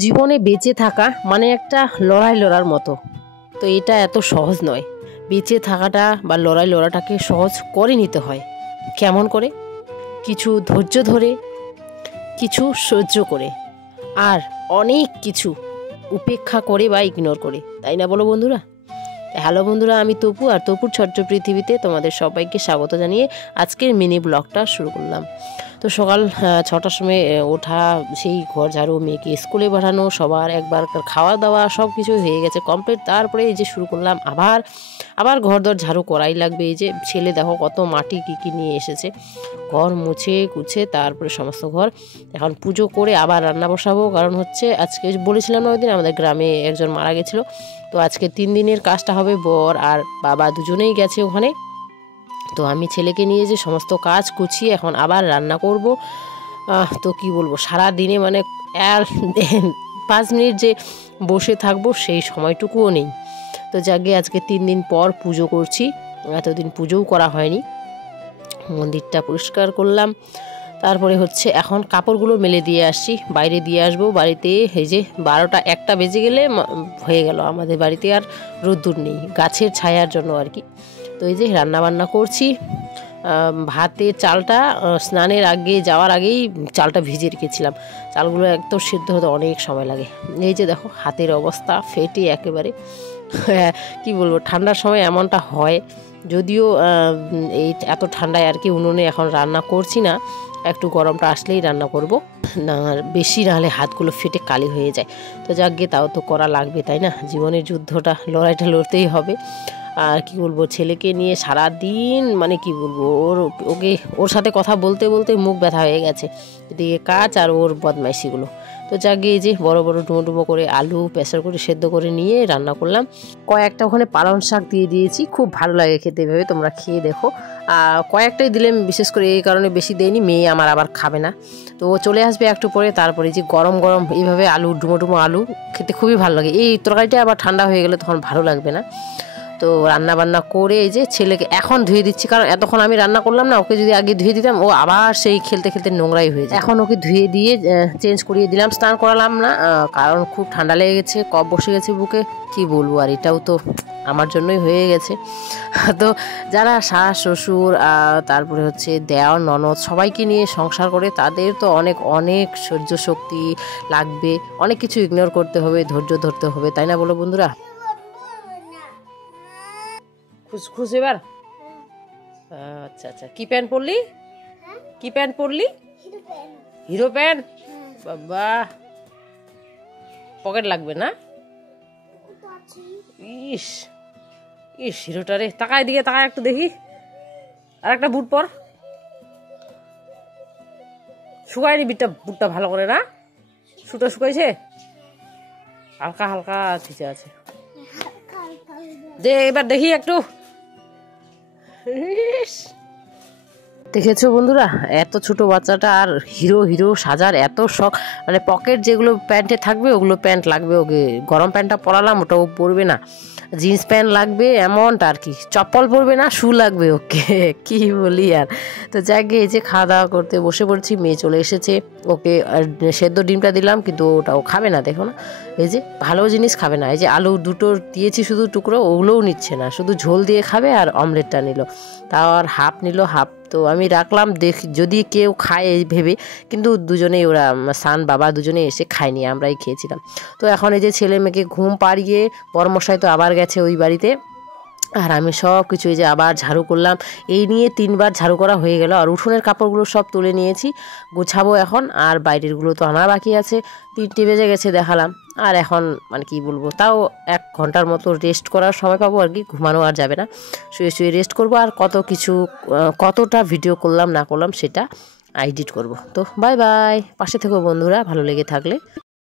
জীবনে বেঁচে থাকা মানে একটা লড়ার মতো। তো এটা এত সহজ নয়। বেঁচে থাকাটা বা লড়াটাকে সহজ করে নিতে হয়। কেমন করে? কিছু ধৈর্য ধরে, কিছু সহ্য করে, আর অনেক কিছু উপেক্ষা করে বা ইগনোর করে, তাই না বলো বন্ধুরা? হ্যালো বন্ধুরা, আমি তপু, আর তপুর ছোট্ট পৃথিবীতে তোমাদের সবাইকে স্বাগত জানিয়ে আজকের মিনি ব্লগটা শুরু করলাম। তো সকাল 6টার সময় ওঠা, সেই ঘর ঝাড়ু, মেয়েকে স্কুলে পাঠানো, সবার একবার খাওয়া দাওয়া সব কিছু হয়ে গেছে কমপ্লিট। তারপরে এই যে শুরু করলাম আবার ঘর দর ঝাড়ু করাই লাগবে। এই যে ছেলে দেখো কত মাটি কী নিয়ে এসেছে, ঘর মুছে কুছে তারপরে সমস্ত ঘর। এখন পুজো করে আবার রান্না বসাবো, কারণ হচ্ছে আজকে বলেছিলাম না ওই দিন আমাদের গ্রামে একজন মারা গেছিলো। তো আজকে 3 দিনের কাজটা হবে। বর আর বাবা দুজনেই গেছে ওখানে। তো আমি ছেলেকে নিয়ে যে সমস্ত কাজ গুছিয়ে এখন আবার রান্না করব। তো কি বলবো, সারা দিনে মানে 5 মিনিট যে বসে থাকবো সেই সময়টুকুও নেই। তো যাকে আজকে 3 দিন পর পুজো করছি, এতদিন পুজোও করা হয়নি। মন্দিরটা পরিষ্কার করলাম, তারপরে হচ্ছে এখন কাপড়গুলো মেলে দিয়ে আসছি, বাইরে দিয়ে আসবো। বাড়িতে এই যে 12টা 1টা বেজে গেলে হয়ে গেল, আমাদের বাড়িতে আর রোদ্দুর নেই, গাছের ছায়ার জন্য আর কি। তো এই যে রান্নাবান্না করছি। ভাতের চালটা স্নানের আগে যাওয়ার আগেই চালটা ভিজিয়ে রেখেছিলাম। চালগুলো একদম সিদ্ধ হতে অনেক সময় লাগে। এই যে দেখো হাতের অবস্থা ফেটে একেবারে। কি বলবো, ঠান্ডার সময় এমনটা হয়। যদিও এই এত ঠান্ডায় আর কি উনুনে এখন রান্না করছি না, একটু গরমটা আসলেই রান্না করব, না বেশি না হলে হাতগুলো ফেটে কালি হয়ে যায়। তো যাক গে, তাও তো করা লাগবে, তাই না? জীবনের যুদ্ধটা, লড়াইটা লড়তেই হবে। আর কি বলবো, ছেলেকে নিয়ে সারা দিন মানে কি বলবো, ওর সাথে কথা বলতে বলতে মুখ ব্যথা হয়ে গেছে, এদিকে কাজ আর ওর বদমাইশিগুলো। তো যাকে এই যে বড় বড় ডুমো করে আলু প্রেসার করে সেদ্ধ করে নিয়ে রান্না করলাম। কয়েকটা ওখানে পালং শাক দিয়ে দিয়েছি, খুব ভালো লাগে খেতে, ভেবে তোমরা খেয়ে দেখো। কয়েকটাই দিলাম, বিশেষ করে এই কারণে বেশি দেয়নি, মেয়ে আমার আবার খাবে না। তো ও চলে আসবে একটু পরে। তারপরে যে গরম গরম এইভাবে আলু ডুমো আলু খেতে খুবই ভালো লাগে। এই তরকারিটা আবার ঠান্ডা হয়ে গেলে তখন ভালো লাগবে না। তো রান্না বান্না করে এই যে ছেলেকে এখন ধুয়ে দিচ্ছি, কারণ এতক্ষণ আমি রান্না করলাম না, ওকে যদি আগে ধুয়ে দিতাম ও আবার সেই খেলতে খেলতে নোংরাই হয়ে যায়। এখন ওকে ধুয়ে দিয়ে চেঞ্জ করিয়ে দিলাম, স্নান করালাম না, কারণ খুব ঠান্ডা লেগে গেছে, কফ বসে গেছে বুকে। কি বলবো, আর এটাও তো আমার জন্যই হয়ে গেছে। তো যারা শাশ শ্বশুর তারপরে হচ্ছে দেওর ননদ সবাইকে নিয়ে সংসার করে, তাদের তো অনেক অনেক সহ্য শক্তি লাগবে, অনেক কিছু ইগনোর করতে হবে, ধৈর্য ধরতে হবে, তাই না বলো বন্ধুরা? খুশ এবার। আচ্ছা আচ্ছা, কি প্যান্ট পরলি? কি প্যান্ট পরলি? Hero pant. বাবা, পকেট লাগবে না? ইস ইস, হিরোটা রে, তাকায় দিকে তাকায় একটু দেখি। আর একটা বুট পর, শুকায়নি বুটটা ভালো করে না? শুটা শুকাইছে? হালকা হালকা ভিজে আছে। দে এবার দেখি একটু। দেখেছো বন্ধুরা, এত ছোট বাচ্চাটা আর হিরো সাজার এত শখ, মানে পকেট যেগুলো প্যান্টে থাকবে ওগুলো প্যান্ট লাগবে ওকে। গরম প্যান্টটা পরালাম, ওটাও পরবে না, জিন্স প্যান্ট লাগবে এমনটা আর কি, চপ্পল পরবে না, শু লাগবে ওকে। কি বলি আর। তো যাকে এই যে খাওয়া দাওয়া করতে বসে পড়ছি, মেয়ে চলে এসেছে, ওকে সেদ্ধ ডিমটা দিলাম, কিন্তু ওটাও খাবে না, দেখো না, এই যে ভালো জিনিস খাবে না। এই যে আলু দুটো দিয়েছি শুধু টুকরো, ওগুলোও নিচ্ছে না, শুধু ঝোল দিয়ে খাবে আর অমলেটটা নিল, তাও আর হাফ নিল হাফ। তো আমি রাখলাম দেখি যদি কেউ খায় এই ভেবে, কিন্তু দুজনেই ওরা সান বাবা দুজনেই এসে খায়নি, আমরাই খেয়েছিলাম। তো এখন এই যে ছেলে মেয়েকে ঘুম পাড়িয়ে বড়মশাই তো আবার গেছে ওই বাড়িতে, আর আমি সব কিছু এই যে আবার ঝাড়ু করলাম। এই নিয়ে 3বার ঝাড়ু করা হয়ে গেল, আর উঠোনের কাপড়গুলো সব তুলে নিয়েছি, গোছাবো এখন। আর বাইরেরগুলো তো আনা বাকি আছে। 3টে বেজে গেছে দেখালাম। আর এখন মানে কি বলবো, তাও 1 ঘন্টার মতো রেস্ট করার সময় পাবো আর কি, ঘুমানো আর যাবে না, শুয়ে শুয়ে রেস্ট করবো। আর কত কিছু, কতটা ভিডিও করলাম না করলাম সেটা এডিট করব। তো বাই বাই, পাশে থেকো বন্ধুরা ভালো লেগে থাকলে।